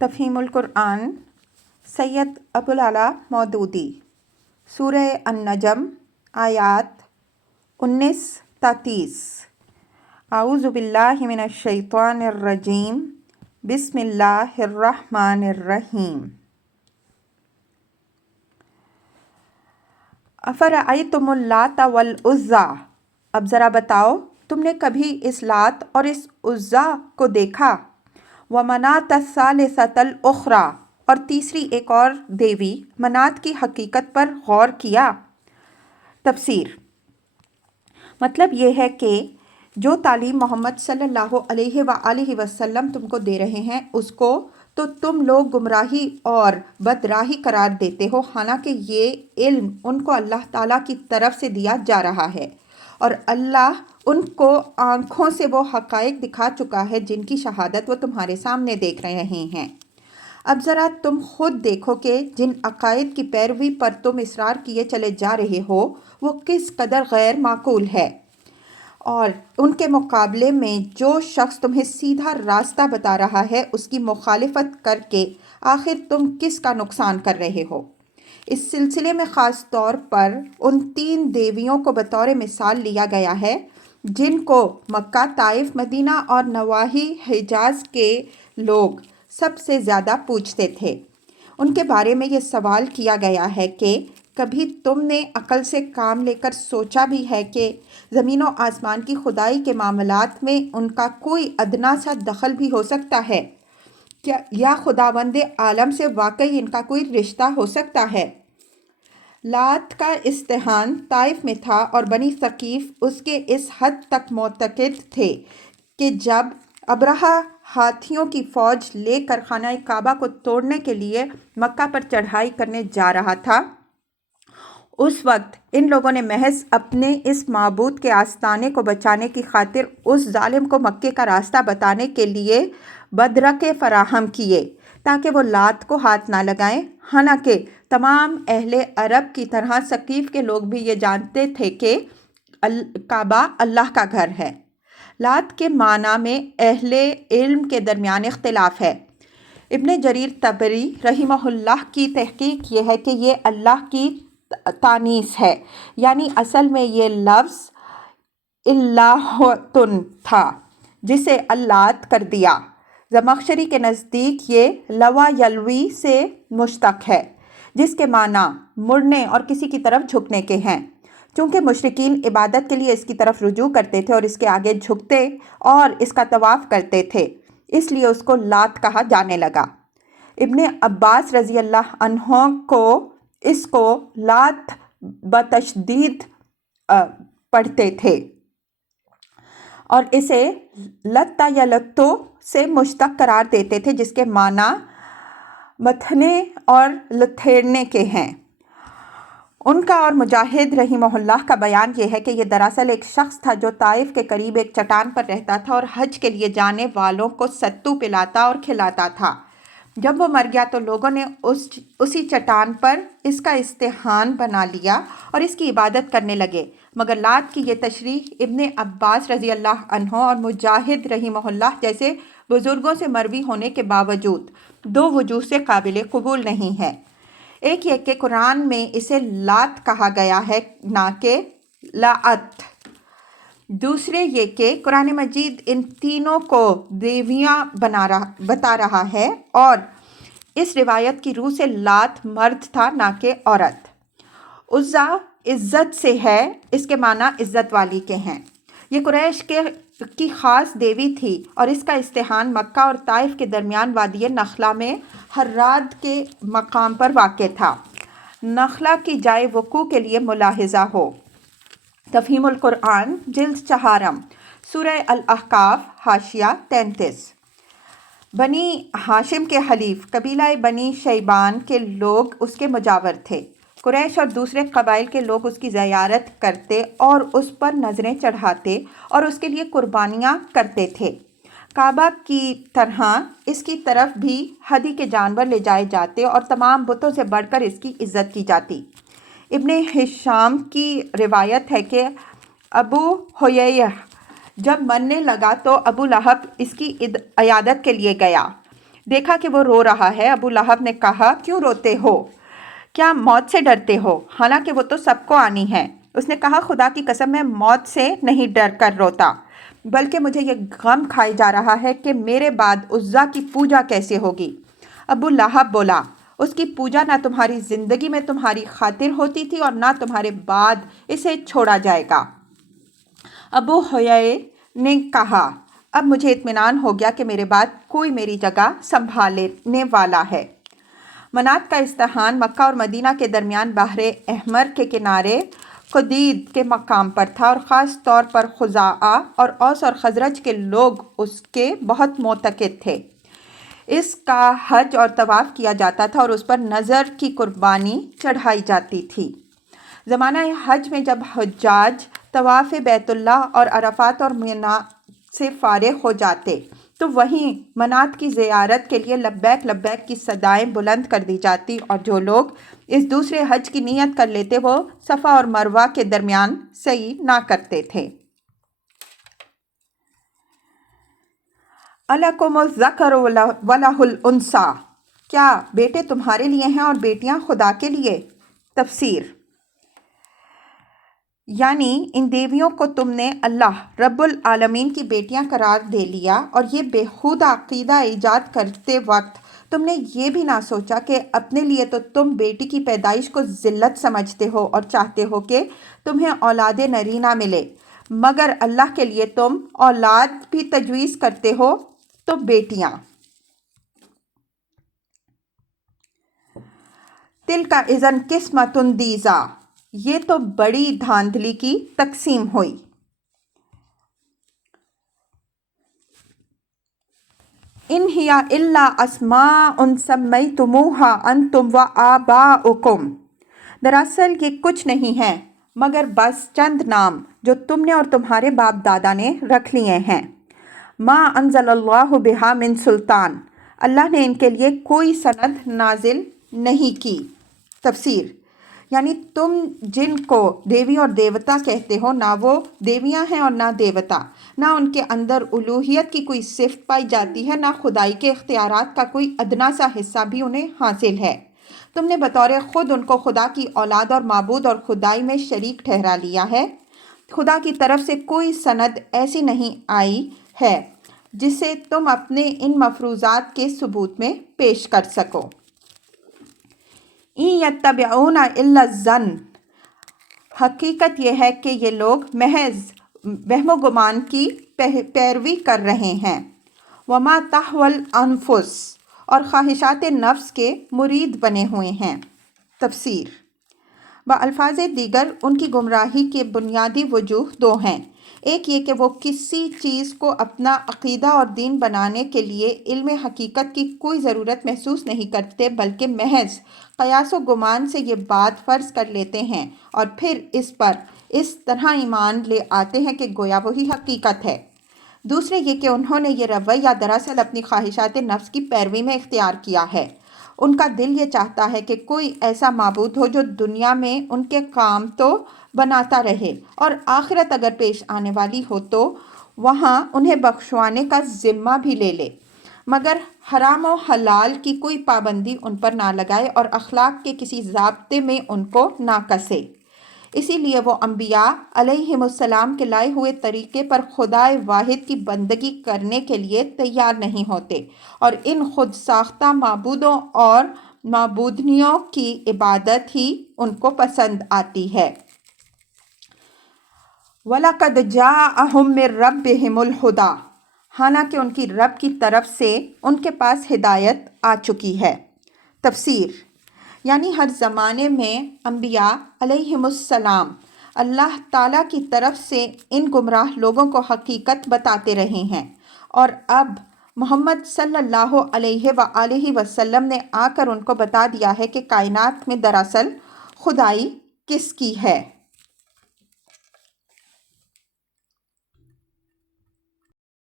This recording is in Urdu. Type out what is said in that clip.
تفہیم القرآن سید ابوالعلا مودودی سورہ النجم آیات 19 تا 30۔ اعوذ باللہ من الشیطان الرجیم، بسم اللہ الرحمن الرحیم۔ افرأیتم اللات والعزیٰ، اب ذرا بتاؤ تم نے کبھی اس لات اور اس عزیٰ کو دیکھا؟ ومناۃ الثالثۃ الاخریٰ، اور تیسری ایک اور دیوی منات کی حقیقت پر غور کیا؟ تفسیر۔ مطلب یہ ہے کہ جو تعلیم محمد صلی اللہ علیہ وآلہ وسلم تم کو دے رہے ہیں اس کو تو تم لوگ گمراہی اور بدراہی قرار دیتے ہو، حالانکہ یہ علم ان کو اللہ تعالیٰ کی طرف سے دیا جا رہا ہے اور اللہ ان کو آنکھوں سے وہ حقائق دکھا چکا ہے جن کی شہادت وہ تمہارے سامنے دیکھ رہے ہیں۔ اب ذرا تم خود دیکھو کہ جن عقائد کی پیروی پر تم اصرار کیے چلے جا رہے ہو وہ کس قدر غیر معقول ہے، اور ان کے مقابلے میں جو شخص تمہیں سیدھا راستہ بتا رہا ہے اس کی مخالفت کر کے آخر تم کس کا نقصان کر رہے ہو۔ اس سلسلے میں خاص طور پر ان 3 دیویوں کو بطور مثال لیا گیا ہے جن کو مکہ، طائف، مدینہ اور نواحی حجاز کے لوگ سب سے زیادہ پوجتے تھے۔ ان کے بارے میں یہ سوال کیا گیا ہے کہ کبھی تم نے عقل سے کام لے کر سوچا بھی ہے کہ زمین و آسمان کی خدائی کے معاملات میں ان کا کوئی ادنا سا دخل بھی ہو سکتا ہے یا خداوند عالم سے واقعی ان کا کوئی رشتہ ہو سکتا ہے؟ لات کا استحان طائف میں تھا اور بنی ثقیف اس کے اس حد تک معتقد تھے کہ جب ابرہہ ہاتھیوں کی فوج لے کر خانہ کعبہ کو توڑنے کے لیے مکہ پر چڑھائی کرنے جا رہا تھا، اس وقت ان لوگوں نے محض اپنے اس معبود کے آستانے کو بچانے کی خاطر اس ظالم کو مکے کا راستہ بتانے کے لیے بدرقے فراہم کیے تاکہ وہ لات کو ہاتھ نہ لگائیں، حالانکہ تمام اہل عرب کی طرح ثقیف کے لوگ بھی یہ جانتے تھے کہ کعبہ اللہ کا گھر ہے۔ لات کے معنی میں اہل علم کے درمیان اختلاف ہے۔ ابن جریر طبری رحمہ اللہ کی تحقیق یہ ہے کہ یہ اللہ کی تانیث ہے، یعنی اصل میں یہ لفظ اللہتن تھا جسے اللات کر دیا۔ زمخشری کے نزدیک یہ لوا یلوی سے مشتق ہے جس کے معنی مڑنے اور کسی کی طرف جھکنے کے ہیں۔ چونکہ مشرکین عبادت کے لیے اس کی طرف رجوع کرتے تھے اور اس کے آگے جھکتے اور اس کا طواف کرتے تھے، اس لیے اس کو لات کہا جانے لگا۔ ابن عباس رضی اللہ عنہ کو اس کو لات بتشدید پڑھتے تھے اور اسے لتا یا لتو سے مشتق قرار دیتے تھے جس کے معنی متھنے اور لتھیڑنے کے ہیں۔ ان کا اور مجاہد رحمہ اللہ کا بیان یہ ہے کہ یہ دراصل ایک شخص تھا جو طائف کے قریب ایک چٹان پر رہتا تھا اور حج کے لیے جانے والوں کو ستو پلاتا اور کھلاتا تھا۔ جب وہ مر گیا تو لوگوں نے اسی چٹان پر اس کا استحان بنا لیا اور اس کی عبادت کرنے لگے، مگر لات کی یہ تشریح ابن عباس رضی اللہ عنہ اور مجاہد رحمہ اللہ جیسے بزرگوں سے مروی ہونے کے باوجود 2 وجوہ سے قابل قبول نہیں ہے۔ ایک یہ کہ قرآن میں اسے لات کہا گیا ہے نہ کہ لعت۔ دوسرے یہ کہ قرآن مجید ان تینوں کو دیویاں بتا رہا ہے اور اس روایت کی روح سے لات مرد تھا نہ کہ عورت۔ عزیٰ عزت سے ہے، اس کے معنی عزت والی کے ہیں۔ یہ قریش کی خاص دیوی تھی اور اس کا استحان مکہ اور طائف کے درمیان وادی نخلا میں حراد کے مقام پر واقع تھا۔ نخلا کی جائے وقوع کے لیے ملاحظہ ہو۔ تفہیم القرآن جلد 4 سورہ الاحقاف حاشیہ 33۔ بنی ہاشم کے حلیف قبیلہ بنی شیبان کے لوگ اس کے مجاور تھے۔ قریش اور دوسرے قبائل کے لوگ اس کی زیارت کرتے اور اس پر نظریں چڑھاتے اور اس کے لیے قربانیاں کرتے تھے۔ کعبہ کی طرح اس کی طرف بھی ہدی کے جانور لے جائے جاتے اور تمام بتوں سے بڑھ کر اس کی عزت کی جاتی۔ ابن ہشام کی روایت ہے کہ ابو حییہ جب مرنے لگا تو ابو لہب اس کی عیادت کے لیے گیا۔ دیکھا کہ وہ رو رہا ہے۔ ابو لہب نے کہا کیوں روتے ہو؟ کیا موت سے ڈرتے ہو؟ حالانکہ وہ تو سب کو آنی ہے۔ اس نے کہا خدا کی قسم میں موت سے نہیں ڈر کر روتا، بلکہ مجھے یہ غم کھائے جا رہا ہے کہ میرے بعد عزا کی پوجا کیسے ہوگی۔ ابو لہب بولا اس کی پوجا نہ تمہاری زندگی میں تمہاری خاطر ہوتی تھی اور نہ تمہارے بعد اسے چھوڑا جائے گا۔ ابو حیے نے کہا اب مجھے اطمینان ہو گیا کہ میرے بعد کوئی میری جگہ سنبھالنے والا ہے۔ منات کا استحان مکہ اور مدینہ کے درمیان بحر احمر کے کنارے قدید کے مقام پر تھا، اور خاص طور پر خزاعہ اور اوس اور خزرج کے لوگ اس کے بہت معتقد تھے۔ اس کا حج اور طواف کیا جاتا تھا اور اس پر نذر کی قربانی چڑھائی جاتی تھی۔ زمانہ حج میں جب حجاج طواف بیت اللہ اور عرفات اور منا سے فارغ ہو جاتے تو وہیں منات کی زیارت کے لیے لبیک لبیک کی صدائیں بلند کر دی جاتی، اور جو لوگ اس دوسرے حج کی نیت کر لیتے وہ صفا اور مروہ کے درمیان سعی نہ کرتے تھے۔ الکم الذکر ولہ الانثیٰ، کیا بیٹے تمہارے لیے ہیں اور بیٹیاں خدا کے لیے؟ تفسیر، یعنی ان دیویوں کو تم نے اللہ رب العالمین کی بیٹیاں قرار دے لیا، اور یہ بیہودہ عقیدہ ایجاد کرتے وقت تم نے یہ بھی نہ سوچا کہ اپنے لیے تو تم بیٹی کی پیدائش کو ذلت سمجھتے ہو اور چاہتے ہو کہ تمہیں اولاد نرینہ ملے، مگر اللہ کے لیے تم اولاد بھی تجویز کرتے ہو تو بیٹیاں۔ تلک اذا قسمۃ ضیزیٰ، یہ تو بڑی دھاندلی کی تقسیم ہوئی۔ ان ہی الا اسماء سمیتموها انتم وآباؤکم، دراصل یہ کچھ نہیں ہے مگر بس چند نام جو تم نے اور تمہارے باپ دادا نے رکھ لیے ہیں۔ ما انزل اللہ بہا من سلطان، اللہ نے ان کے لیے کوئی سند نازل نہیں کی۔ تفسیر، یعنی تم جن کو دیوی اور دیوتا کہتے ہو نہ وہ دیویاں ہیں اور نہ دیوتا، نہ ان کے اندر الوہیت کی کوئی صفت پائی جاتی ہے، نہ خدائی کے اختیارات کا کوئی ادنا سا حصہ بھی انہیں حاصل ہے۔ تم نے بطور خود ان کو خدا کی اولاد اور معبود اور خدائی میں شریک ٹھہرا لیا ہے۔ خدا کی طرف سے کوئی سند ایسی نہیں آئی ہے جسے تم اپنے ان مفروضات کے ثبوت میں پیش کر سکو۔ ان یتبعون الا الظن، حقیقت یہ ہے کہ یہ لوگ محض وہم و گمان کی پیروی کر رہے ہیں۔ وما تہوی الانفس، اور خواہشات نفس کے مرید بنے ہوئے ہیں۔ تفسیر، بالفاظ دیگر ان کی گمراہی کے بنیادی وجوہ دو ہیں۔ ایک یہ کہ وہ کسی چیز کو اپنا عقیدہ اور دین بنانے کے لیے علم حقیقت کی کوئی ضرورت محسوس نہیں کرتے، بلکہ محض قیاس و گمان سے یہ بات فرض کر لیتے ہیں اور پھر اس پر اس طرح ایمان لے آتے ہیں کہ گویا وہی حقیقت ہے۔ دوسرے یہ کہ انہوں نے یہ رویہ دراصل اپنی خواہشات نفس کی پیروی میں اختیار کیا ہے۔ ان کا دل یہ چاہتا ہے کہ کوئی ایسا معبود ہو جو دنیا میں ان کے کام تو بناتا رہے، اور آخرت اگر پیش آنے والی ہو تو وہاں انہیں بخشوانے کا ذمہ بھی لے لے، مگر حرام و حلال کی کوئی پابندی ان پر نہ لگائے اور اخلاق کے کسی ضابطے میں ان کو نہ کسے۔ اسی لیے وہ انبیاء علیہم السلام کے لائے ہوئے طریقے پر خدائے واحد کی بندگی کرنے کے لیے تیار نہیں ہوتے، اور ان خود ساختہ معبودوں اور معبودنیوں کی عبادت ہی ان کو پسند آتی ہے۔ وَلَقَدْ جَاءَهُم مِّن رَّبِّهِمُ الْهُدَىٰ، حالانکہ ان کی رب کی طرف سے ان کے پاس ہدایت آ چکی ہے۔ تفسیر، یعنی ہر زمانے میں انبیاء علیہم السلام اللہ تعالیٰ کی طرف سے ان گمراہ لوگوں کو حقیقت بتاتے رہے ہیں، اور اب محمد صلی اللہ علیہ وآلہ وسلم نے آ کر ان کو بتا دیا ہے کہ کائنات میں دراصل خدائی کس کی ہے۔